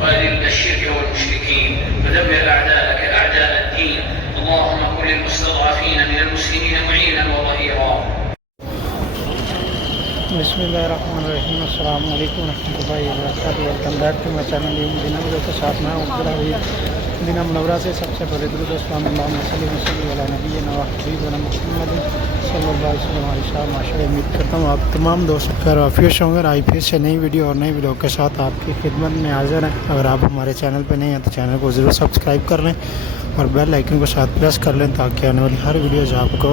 وأذل الشرك والمشركين ودمر أعداءك أعداء الدين. اللهم كن للمستضعفين من المسلمين معينا وظهيرا. बिस्मिल्लाहिर्रहमानिर्रहीम। अस्सलाम वालेकुम रहमतुल्लाहि व बरकातहू। Welcome back to my channel Deena Munawwara के साथ मैं अब्दुल हबीब। दीना मुनव्वरा से सबसे बड़े दुरूद व सलाम अला नबीना व हबीबना मुहम्मद सल्लल्लाहु अलैहि वसल्लम। माशाअल्लाह, उम्मीद करता हूँ आप तमाम दोस्त खैर आफियत से होंगे। आई फिर से नई वीडियो और नई वीडियो के साथ आपकी खिदमत में हाजिर हैं। अगर आप हमारे चैनल पर नहीं हैं तो चैनल को ज़रूर सब्सक्राइब कर लें और बेल आइकन को साथ प्रेस कर लें ताकि आने वाली हर वीडियोज़ आपको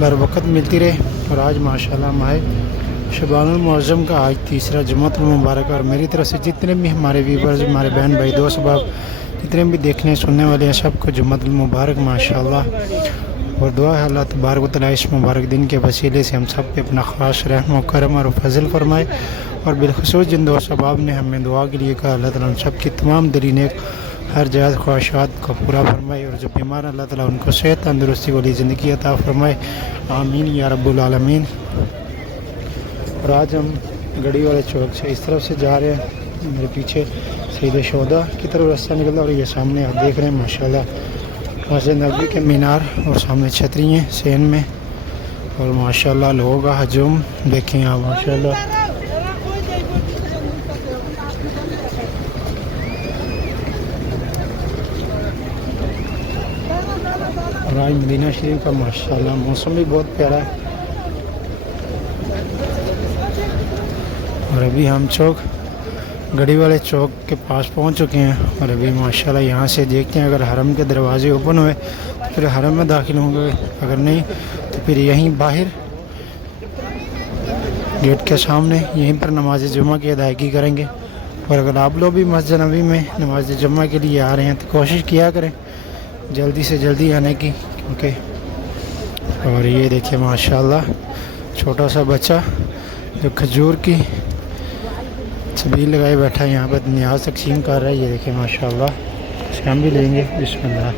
बर वक्त मिलती रहे। और आज माशाअल्लाह माह शबानुल मुअज़्ज़म का आज तीसरा जुम्मतुल मुबारक। और मेरी तरफ से जितने भी हमारे व्यूवर्स, हमारे बहन भाई दोस्त बाब जितने भी देखने सुनने वाले हैं सबको जुम्मतुल मुबारक माशाअल्लाह। और दुआ है अल्लाह तबारक व तआला इस मुबारक दिन के वसीले से हम सब पे अपना ख़ास रहम व करम और फजल फरमाए। और बिलखुसूस जिन दोस्त अहबाब ने हमें दुआ के लिए कहा, अल्लाह ताला हम सब की तमाम दिली नेक हर जायज़ ख्वाहिशात को पूरा फरमाए। और जो बीमार अल्लाह ताला उनको सेहत तंदुरुस्ती वाली ज़िंदगी अता फरमाए, आमीन या रब्बुल आलमीन। और आज हम गढ़ी वाले चौक से इस तरफ से जा रहे हैं। मेरे पीछे सीधे शोदा की तरफ रास्ता निकला और ये सामने आप देख रहे हैं माशाल्लाह मस्जिद नबवी के मीनार और सामने छतरी हैं सेन में। और माशाल्लाह लोगों का हजूम देखें आप माशाल्लाह। और आज मदीना शरीफ का माशाल्लाह मौसम भी बहुत प्यारा है। और अभी हम चौक गढ़ी वाले चौक के पास पहुंच चुके हैं। और अभी माशाल्लाह यहाँ से देखते हैं अगर हरम के दरवाजे ओपन हुए तो फिर हरम में दाखिल होंगे, अगर नहीं तो फिर यहीं बाहर गेट के सामने यहीं पर नमाज जुम्मा की अदायगी करेंगे। और अगर आप लोग भी मस्जिद नबी में नमाज जुम्मा के लिए आ रहे हैं तो कोशिश किया करें जल्दी से जल्दी आने की, क्योंकि और ये देखिए माशाल्लाह छोटा सा बच्चा जो खजूर की छबील लगाए बैठा है यहाँ पर न्याज तकसीम कर रहा है। ये देखिए माशाल्लाह, इसे हम भी लेंगे बिस्मिल्लाह।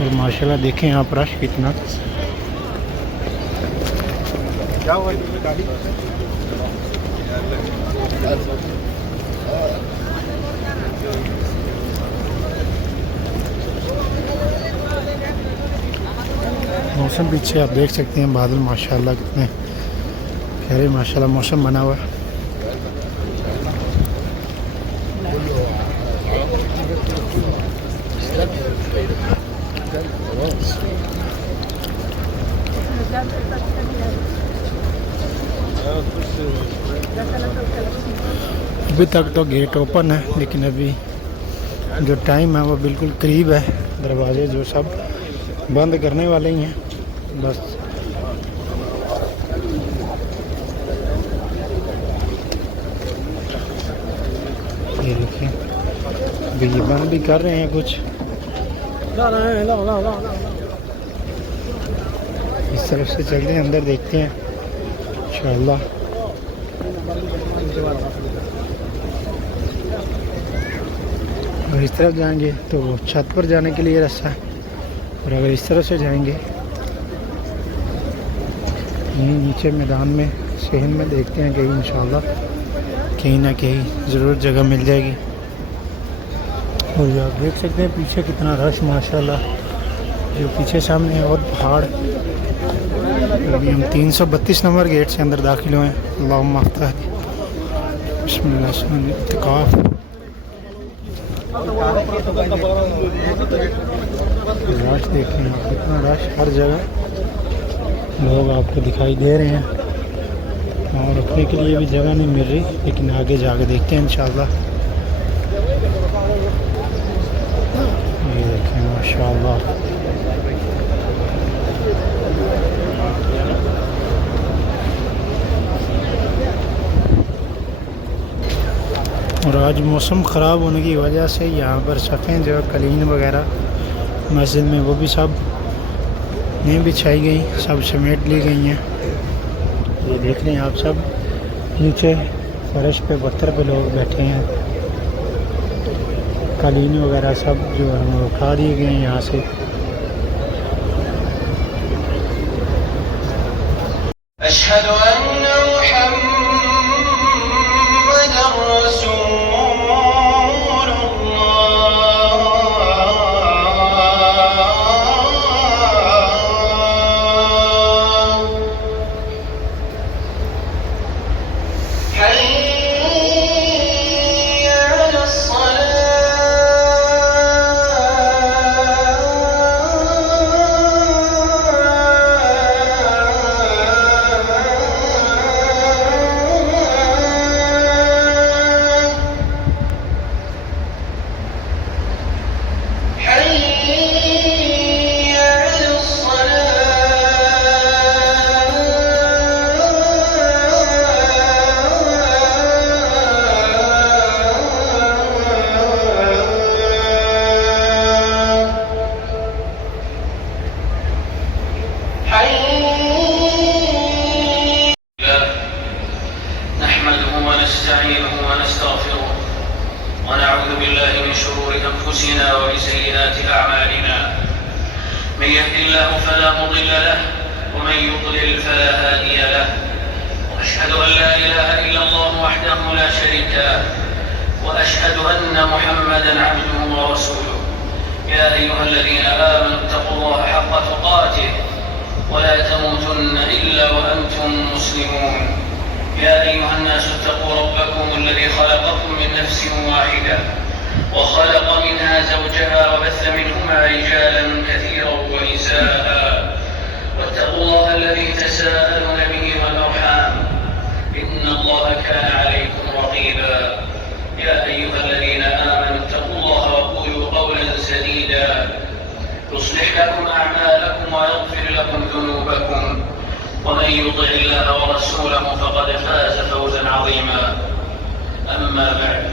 और माशाल्लाह देखें यहाँ पर रश कितना। क्या हुआ गाड़ी मौसम पीछे आप देख सकते हैं बादल माशाल्लाह कितने प्यारे माशाल्लाह मौसम बना हुआ है। अभी तक तो गेट ओपन है लेकिन अभी जो टाइम है वो बिल्कुल करीब है। दरवाजे जो सब बंद करने वाले ही हैं बस। ये देखिए अभी ये बंद भी कर रहे हैं कुछ। इस तरफ से चलते हैं अंदर देखते हैं इंशाअल्लाह। और इस तरफ जाएंगे तो छत पर जाने के लिए रास्ता है। और अगर इस तरह से जाएंगे यहीं नीचे मैदान में शहर में देखते हैं कहीं इंशाल्लाह कहीं ना कहीं ज़रूर जगह मिल जाएगी। और ये आप देख सकते हैं पीछे कितना रश माशाल्लाह, जो पीछे सामने है और पहाड़। अभी हम 332 नंबर गेट से अंदर दाखिल हुए हैं। अल्लाहुम्मा अफ्ताह बिस्मिल्लाह इत्तिकाफ। रश देखें आप कितना रश, हर जगह लोग आपको दिखाई दे रहे हैं। और रुकने के लिए भी जगह नहीं मिल रही, लेकिन आगे जाके देखते हैं इंशाल्लाह। ये देखें माशाल्लाह और आज मौसम ख़राब होने की वजह से यहाँ पर सफ़ें जो कलीन वगैरह मस्जिद में वो भी सब नहीं बिछाई गई, सब समेट ली गई हैं। ये देख रहे हैं आप सब नीचे फर्श पे पत्थर पे लोग बैठे हैं। कालीन वगैरह सब जो है वो उठा दिए गए हैं यहाँ से। أشهد أن محمدًا رسول الله. حي على نحمده ونستعينه ونستغفره ونعوذ بالله من شرور أنفسنا ومن سيئات أعمالنا. من يهد الله فلا مضل له ومن يضلل فلا هادي له. وأشهد أن لا إله إلا الله وحده لا شريك له وأشهد أن محمدًا عبده ورسوله. يا أيها الذين آمنوا اتقوا الله حق تقاته ولا تموتن إلا وأنتم مسلمون. يا أيها الناس اتقوا ربكم الذي خلقكم من نفس واحدة وخلق منها زوجها وبث منهما رجالا كثيرا ونساء. واتقوا الله الذي تساءلون به والأرحام إن الله كان عليكم رقيبا. يا أيها الذين آمنوا اتقوا الله وقولوا قولا سديدا يصلح لكم أعمالكم ويغفر لكم ذنوبكم ومن يطع الله ورسوله فقد فاز فوزا عظيما. أما بعد،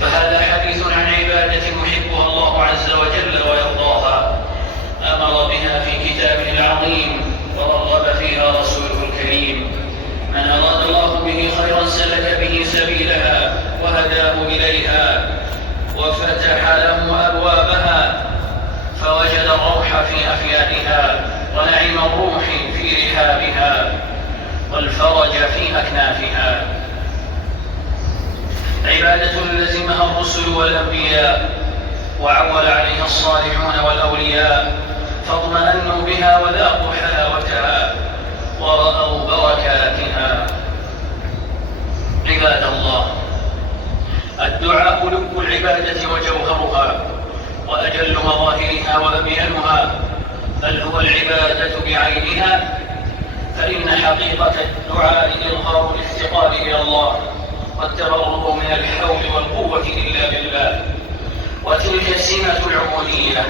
فهذا حديث عن عبادة يحبها الله عز وجل ويرضاها، أمر بها في كتابه العظيم ورغب فيها رسوله الكريم. من أراد الله به خيرا سلك به سبيلها وهداه إليها وفتح له أبوابها، فوجد الروح في أفيادها ونعيم الروح في رحابها والفرج في أكنافها. عبادة لزمها الرسل والأنبياء وعول عليها الصالحون والأولياء، فاطمأنوا بها وذاقوا حلاوتها ورأوا بركاتها. عباد الله، الدعاء لب العبادة وجوهرها وأجل مظاهرها وأبينها، بل هو العبادة بعينها. فإن حقيقة الدعاء إظهار الافتقار إلى الله والتبرؤ من الحول والقوة إلا بالله، وتلك سمة العبودية.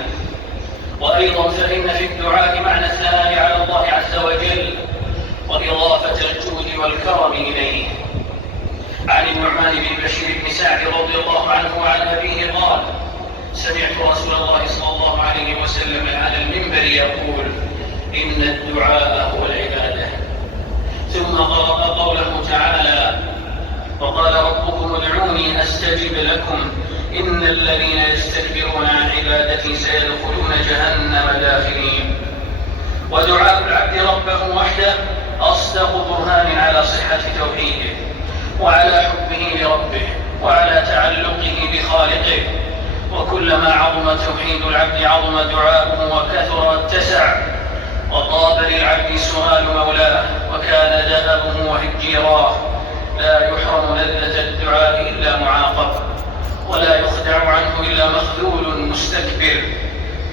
وأيضا فإن في الدعاء معنى الثناء على الله عز وجل وإضافة الجود والكرم إليه. عن النعمان بن بشير بن سعد رضي الله عنه وعن أبيه قال: سمعت رسول الله صلى الله عليه وسلم على المنبر يقول: إن الدعاء هو العبادة. ثم قرأ قوله تعالى: وقال ربكم ادعوني أستجب لكم إن الذين يستكبرون عن عبادتي سيدخلون جهنم داخلين. ودعاء العبد ربه وحده أصدق برهان على صحة توحيده وعلى حبه لربه وعلى تعلقه بخالقه. وكلما عظم توحيد العبد عظم دعاؤه وكثر واتسع، وطاب للعبد سؤال مولاه وكان دأبه وهجيراه. لا يحرم لذة الدعاء إلا معاقب، ولا يخدع عنه إلا مخذول مستكبر،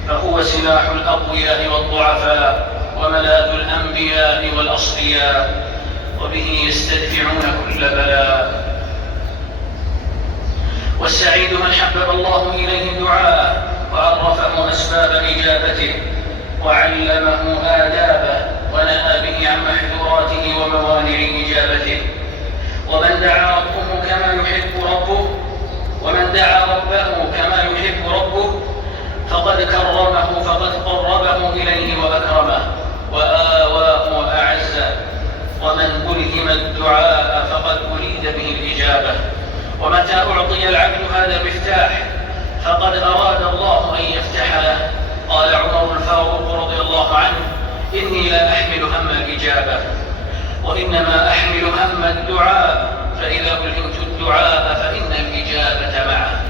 فهو سلاح الأقوياء والضعفاء وملاذ الأنبياء والأصفياء، وبه يستدفعون كل بلاء. والسعيد من حبب الله إليه الدعاء وعرفه أسباب إجابته وعلمه آدابه ونهى به عن محذوراته وموانع إجابته. ومن دعا ربه كما يحب ربه فقد كرمه، فقد قربه إليه وأكرمه وآواه وأعزه. ومن ألهم الدعاء فقد أريد به الإجابة. ومتى أعطي العبد هذا المفتاح فقد أراد الله أن يفتح له. قال عمر الفاروق رضي الله عنه: إني لا أحمل هم الإجابة وإنما أحمل هم الدعاء، فإذا ألهمت الدعاء فإن الإجابة معه.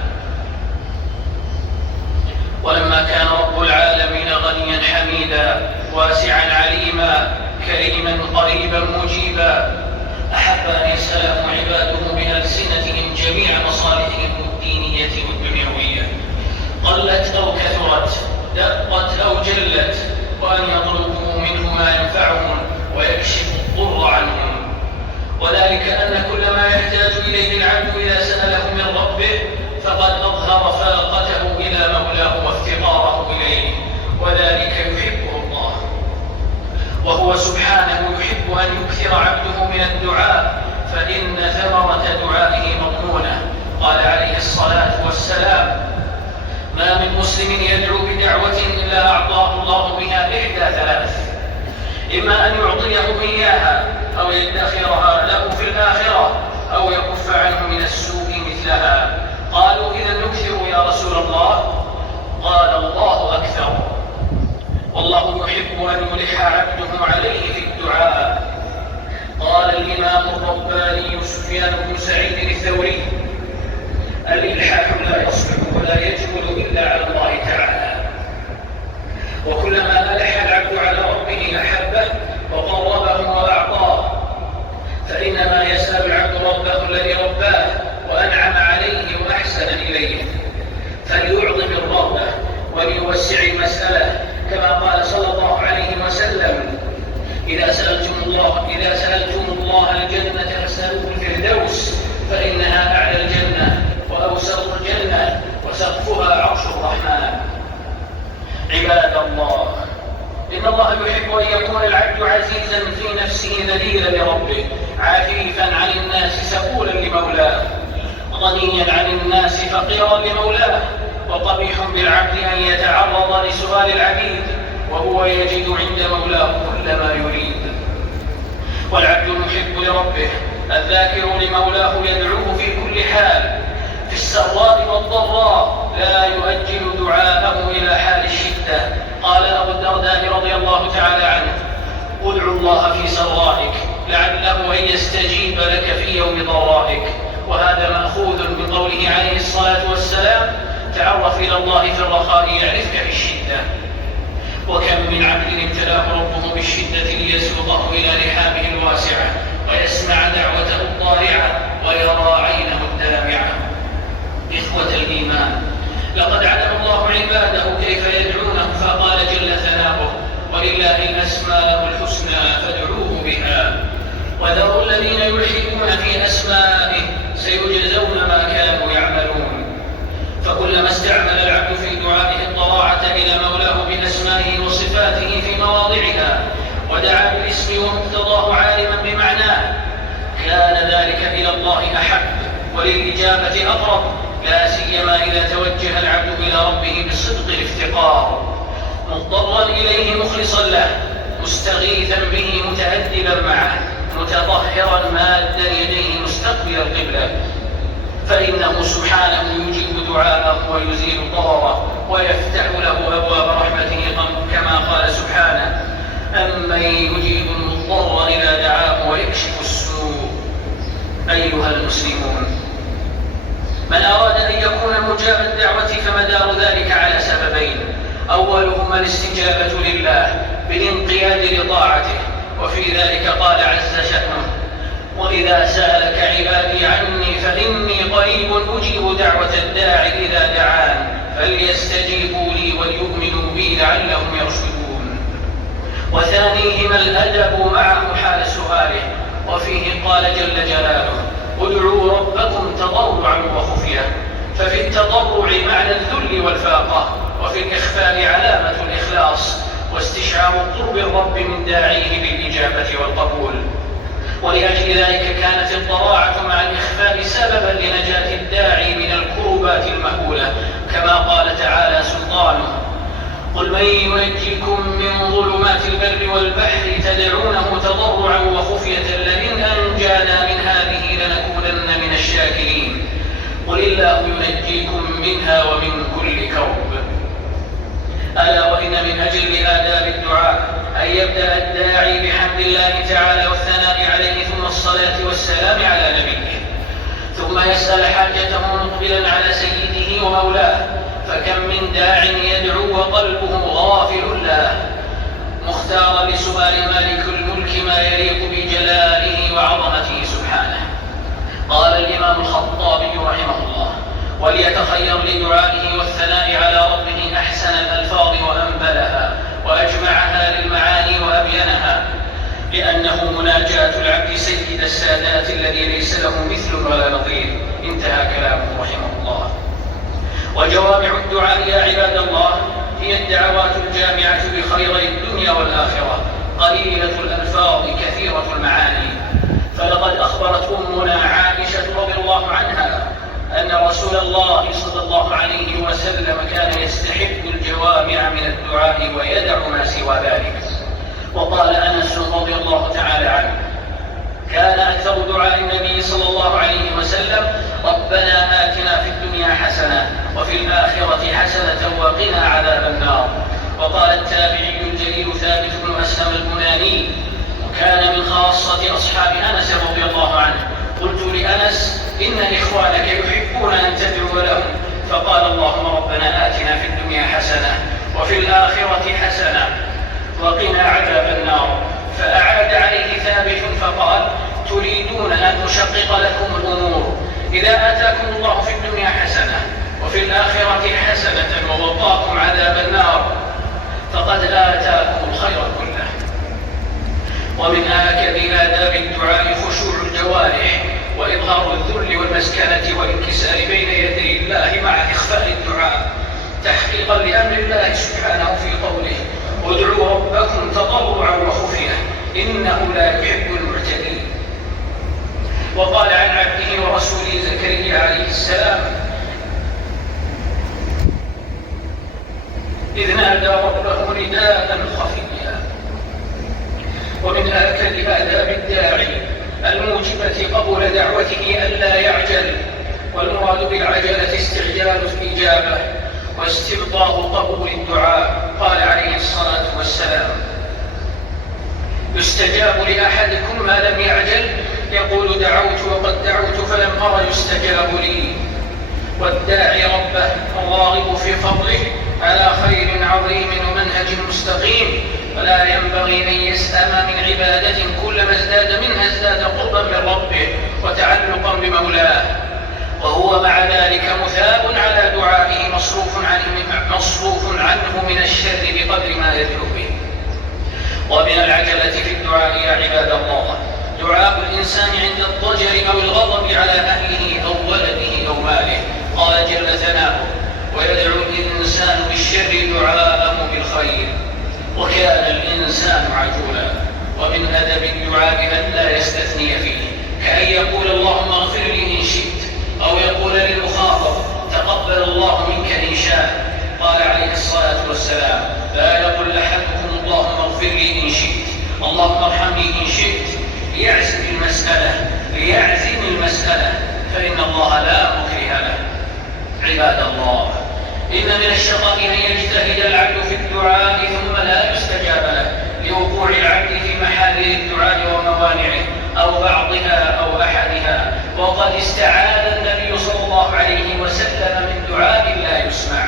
ولما كان رب العالمين غنيا حميدا واسعا عليما كريما قريبا مجيبا، أحب أن يسأله عباده بألسنتهم جميع مصالحهم الدينية والدنيوية، قلت أو كثرت، دقت أو جلت، وأن يطلبوا منه ما ينفعهم ويكشف الضر عنهم. وذلك أن كل ما يحتاج إليه العبد إذا سأله من ربه فقد أظهر فاقته إلى مولاه وافتقاره إليه، وذلك يحبه الله، وهو سبحانه يحب أن يكثر عبده من الدعاء، فإن ثمرة دعائه مضمونة. قال عليه الصلاة والسلام: ما من مسلم يدعو بدعوة إلا أعطاه الله بها إحدى ثلاث: إما أن يعطيه إياها أو يدخرها له في الآخرة أو يكف عنه من السوء مثلها. قالوا: إذا نكثر يا رسول الله؟ قال: الله أكثر. والله يحب أن يلح عبده عليه في الدعاء. قال الإمام الرباني سفيان بن سعيد الثوري: الإلحاح لا يصلح ولا يجمل إلا على الله تعالى، وكلما ألح العبد على ربه أحبه وقربه وأعطاه، فإنما يسأل العبد ربه الذي رباه وأنعم عليه وأحسن إليه، فليعظم الرغبة وليوسع المسألة، كما قال صلى الله عليه وسلم: إذا سألتم الله الجنة فاسألوه الفردوس، فإنها أعلى الجنة وأوسط الجنة وسقفها عرش الرحمن. عباد الله، إن الله يحب أن يكون العبد عزيزا في نفسه ذليلا لربه، عفيفا عن الناس سؤولا لمولاه، غنيا عن الناس فقيرا لمولاه. وقبيح بالعبد أن يتعرض لسؤال العبيد وهو يجد عند مولاه كل ما يريد. والعبد المحب لربه الذاكر لمولاه يدعوه في كل حال، في السراء والضراء، لا يؤجل دعاءه إلى حال الشدة. قال أبو الدرداء رضي الله تعالى عنه: ادعو الله في سرائك لعله أن يستجيب لك في يوم ضرائك. وهذا مأخوذ من قوله عليه الصلاة والسلام: تعرف إلى الله في الرخاء يعرفك في الشدة. وكم من عبد ابتلاه ربه بالشدة ليسبقه إلى رحابه الواسعة ويسمع دعوته الضارعة ويرى عينه الدامعة. إخوة الإيمان، لقد علم الله عباده كيف يدعونه، فقال جل ثناؤه: ولله الأسماء الحسنى فادعوه بها. وذروا الذين يلحدون في أسمائه سيجزون ما كانوا يعملون. فكلما استعمل العبد في دعائه الضراعة إلى مولاه بأسمائه وصفاته في مواضعها ودعا بالاسم ومقتضاه عالما بمعناه، كان ذلك إلى الله أحب وللإجابة أقرب، لا سيما إذا توجه العبد إلى ربه بصدق الافتقار، مضطرا إليه مخلصا له، مستغيثا به متأدبا معه، متطهرا مادا يديه مستقبل القبلة، فإنه سبحانه يجيب دعاءه ويزيل ضرره ويفتح له أبواب رحمته، كما قال سبحانه: أمن يجيب المضطر إذا دعاه ويكشف السوء. أيها المسلمون، من أراد أن يكون مجاب الدعوة فمدار ذلك على سببين: أولهما الاستجابة لله بالانقياد لطاعته، وفي ذلك قال عز شأنه: وإذا سألك عبادي عني فإني قريب أجيب دعوة الداعي إذا دعان فليستجيبوا لي وليؤمنوا بي لعلهم يرشدون. وثانيهما الأدب معه حال سؤاله، وفيه قال جل جلاله: ادعوا ربكم تضرعا وخفية. ففي التضرع معنى الذل والفاقة، وفي الإخفاء علامة الإخلاص واستشعار قرب الرب من داعيه بالإجابة والقبول. ولأجل ذلك كانت الضراعة مع الإخفاء سببا لنجاة الداعي من الكربات المهولة، كما قال تعالى سلطانه: قل من ينجيكم من ظلمات البر والبحر تدعونه تضرعا وخفية لئن أنجانا من هذه لنكونن من الشاكرين. قل الله ينجيكم منها ومن كل كرب. ألا وإن من أجل آداب الدعاء أن يبدأ الداعي بحمد الله تعالى والثناء عليه ثم الصلاة والسلام على نبيه، ثم يسأل حاجته مقبلا على سيده ومولاه، فكم من داع يدعو وقلبه غافل له مختار لسؤال مالك الملك ما يليق بجلاله وعظمته سبحانه. قال الإمام الخطابي رحمه الله: وليتخير لدعائه والثناء على ربه أحسن الألفاظ وأنبلها وأجمعها للمعاني وأبينها، لأنه مناجاة العبد سيد السادات الذي ليس له مثل ولا نظير. انتهى كلامه رحمه الله. وجوامع الدعاء يا عباد الله هي الدعوات الجامعة بخيري الدنيا والآخرة، قليلة الألفاظ كثيرة المعاني. فلقد أخبرت أمنا عائشة رضي الله عنها أن رسول الله صلى الله عليه وسلم كان يستحب الجوامع من الدعاء ويدع ما سوى ذلك. وقال أنس رضي الله تعالى عنه: كان أكثر دعاء النبي صلى الله عليه وسلم: ربنا آتنا في الدنيا حسنة وفي الآخرة حسنة وقنا عذاب النار. وقال التابعي الجليل ثابت بن أسلم البناني، وكان من خاصة أصحاب أنس رضي الله عنه: قلت لأنس: إن إخوانك يحبون أن تدعو لهم، فقال: اللهم ربنا آتنا في الدنيا حسنة وفي الآخرة حسنة وقنا عذاب النار. فأعاد عليه ثابت فقال: تريدون أن أشقق لكم الأمور، إذا آتاكم الله في الدنيا حسنة وفي الآخرة حسنة ووقاكم عذاب النار فقد آتاكم الخير كله. ومن آكد آداب الدعاء خشوع الجوارح وإظهار الذل والمسكنة والانكسار بين يدي الله مع إخفاء الدعاء، تحقيقا لأمر الله سبحانه في قوله: ادعوا ربكم تضرعا وخفية إنه لا يحب المعتدين. وقال عن عبده ورسوله زكريا عليه السلام: إذ نادى ربه نداء خفيا. ومن آكد آداب الداعي الموجبة قبول دعوته ألا يعجل، والمراد بالعجلة استعجال الإجابة واستبطاء قبول الدعاء. قال عليه الصلاة والسلام: يستجاب لأحدكم ما لم يعجل، يقول دعوت وقد دعوت فلم أر يستجاب لي. والداعي ربه الراغب في فضله على خير عظيم ومنهج مستقيم، ولا ينبغي أن يسأم من عبادة كلما ازداد منها ازداد قربا من ربه وتعلقا بمولاه، وهو مع ذلك مثاب على دعائه مصروف عنه من الشر بقدر ما يدعو به. ومن العجلة في الدعاء يا عباد الله دعاء الإنسان عند الضجر أو الغضب على أهله أو ولده أو ماله. قال جل ثناؤه: ويدعو الإنسان بالشر دعاءه بالخير وكان الإنسان عجولا. ومن أدب الدعاء أن لا يستثني فيه، كأن يقول: اللهم اغفر لي إن شئت، أو يقول للمخاطب: تقبل الله منك إن شاء. قال عليه الصلاة والسلام: لا يقل أحدكم اللهم اغفر لي إن شئت، اللهم ارحمني إن شئت، ليعزم المسألة فإن الله لا مكره له. عباد الله، إن من الشطط أن يجتهد العبد في الدعاء ثم لا يستجاب له لوقوع العبد في محاذير الدعاء وموانعه أو بعضها أو أحدها. وقد استعاذ النبي صلى الله عليه وسلم من دعاء لا يسمع.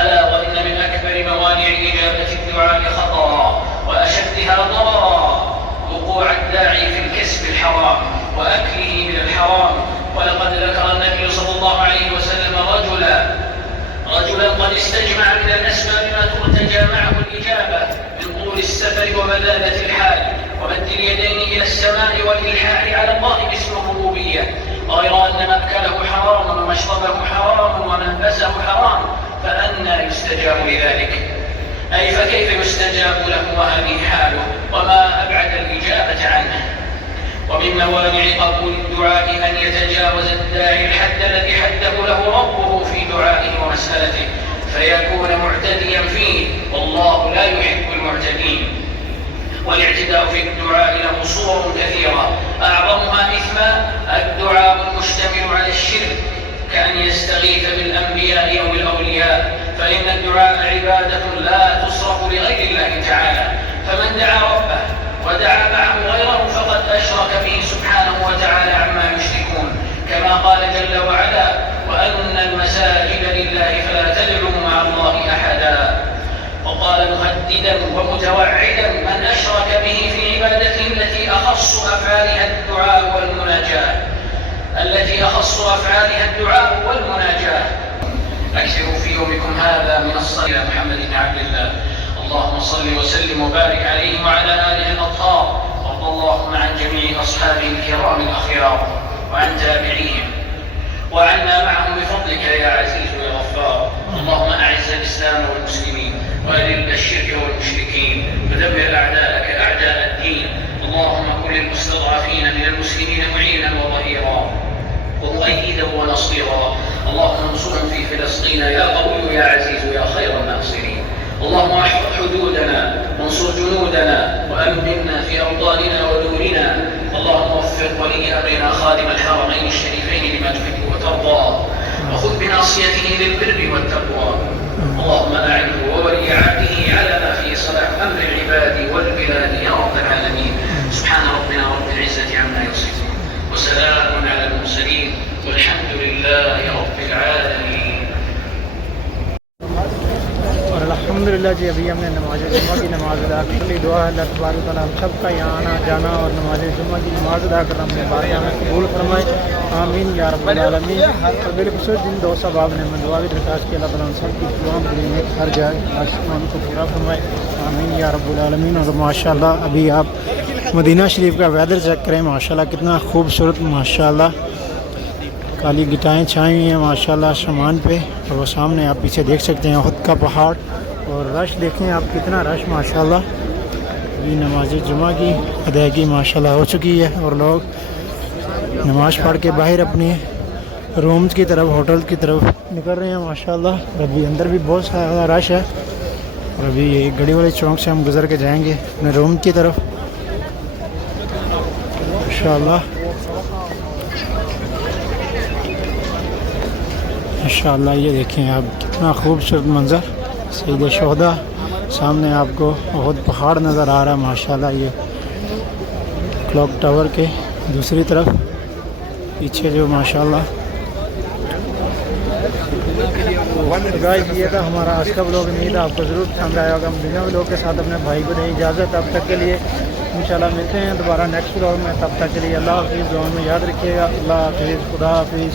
ألا وإن من أكبر موانع إجابة الدعاء خطرا وأشدها ضررا وقوع الداعي في الكسب الحرام وأكله من الحرام. ولقد ذكر النبي صلى الله عليه وسلم رجلا قد استجمع من الأسباب ما ترتجى معه الإجابة من طول السفر وملالة الحال ومد اليدين إلى السماء والإلحاح على الله باسم الربوبية، غير أن مأكله حرام ومشربه حرام ومنبسه حرام، فأنى يستجاب لذلك؟ أي فكيف يستجاب له وهذه حاله وما أبعد الإجابة عنه؟ ومن موانع قبول الدعاء أن يتجاوز الداعي الحد الذي حده له ربه في دعائه ومسألته فيكون معتديا فيه، والله لا يحب المعتدين. والاعتداء في الدعاء له صور كثيرة، أعظمها إثما الدعاء المشتمل على الشرك، كأن يستغيث بالأنبياء أو الأولياء فإن الدعاء عبادة لا تصرف لغير الله تعالى، فمن دعا ربه ودعا معه غيره فقد أشرك به سبحانه وتعالى عما يشركون، كما قال جل وعلا: وأن المساجد لله فلا تدعوا مع الله أحدا. وقال مهددا ومتوعدا من أشرك به في عبادته التي أخص أفعالها الدعاء والمناجاة. أكثروا في يومكم هذا من الصلاة على محمد بن عبد الله، اللهم صل وسلم وبارك عليه وعلى آله الأطهار، وارض اللهم عن جميع أصحابه الكرام الأخيار وعن تابعيهم وعنا معهم بفضلك يا عزيز يا غفار. اللهم أعز الإسلام والمسلمين وأذل الشرك والمشركين ودمر أعداءك أعداء الدين. اللهم كن للمستضعفين من المسلمين معينا وظهيرا ومؤيدا ونصيرا. اللهم انصرهم في فلسطين يا قوي يا عزيز يا خير الناصرين. اللهم احفظ حدودنا وانصر جنودنا وأمنا في أوطاننا ودورنا. اللهم وفق ولي أمرنا خادم الحرمين الشريفين لما تحب وترضى، وخذ بناصيته للبر والتقوى. اللهم أعنه وولي عهده على ما فيه صلاح أمر العباد والبلاد يا رب العالمين. سبحان ربنا رب العزة عما يصفون وسلام على المرسلين والحمد لله رب العالمين. और अल्हम्दुलिल्लाह जी अभी हमने नमाज जुम्मा की नमाज़ अदा कर ली। दुआ है अल्लाह तबारक व तआला हम सबका यहाँ आना जाना और नमाज जुम्मा की नमाज़ अदा करना अपने बारे हमें कबूल फरमाए, आमीन या रब्बल आलमीन। और बिलखुसूस जिन दो सबाब ने मैं दुआ की दरख्वास्त की अल्लाह ताला सब की दुआ में हर जाए उनको पूरा फरमाए, आमीन या रब्बल आलमीन। और माशाअल्लाह अभी आप मदीना शरीफ का वेदर चेक करें, माशाअल्लाह कितना खूबसूरत, माशाअल्लाह काली गिटाएँ छाई हुई हैं माशाअल्लाह आसमान पे। और वो सामने आप पीछे देख सकते हैं खुद का पहाड़। और रश देखें आप कितना रश माशाअल्लाह। अभी नमाज जुमा की अदायगी माशाअल्लाह हो चुकी है और लोग नमाज़ पढ़ के बाहर अपने रूम्स की तरफ होटल की तरफ निकल रहे हैं माशाअल्लाह। और अभी अंदर भी बहुत सारा रश है। और अभी ये गड़ी वाले चौक से हम गुज़र के जाएंगे अपने रूम की तरफ इंशाअल्लाह। इंशाअल्लाह ये देखें आप कितना खूबसूरत मंज़र सईद शोहदा। सामने आपको बहुत पहाड़ नज़र आ रहा है माशाअल्लाह। ये क्लॉक टावर के दूसरी तरफ पीछे जो माशाअल्लाह। तो गाइस ये था हमारा आज का व्लॉग। उम्मीद है आपको ज़रूर पसंद आया होगा। बिना व्लॉग के साथ अपने भाई को दें इजाज़त। तब तक के लिए इंशाअल्लाह मिलते हैं दोबारा नेक्स्ट व्लॉग में। तब तक के लिए अल्लाह हाफ़िज़। दुआ में याद रखिएगा। अल्लाह हाफ़िज़, खुदा हाफ़िज़।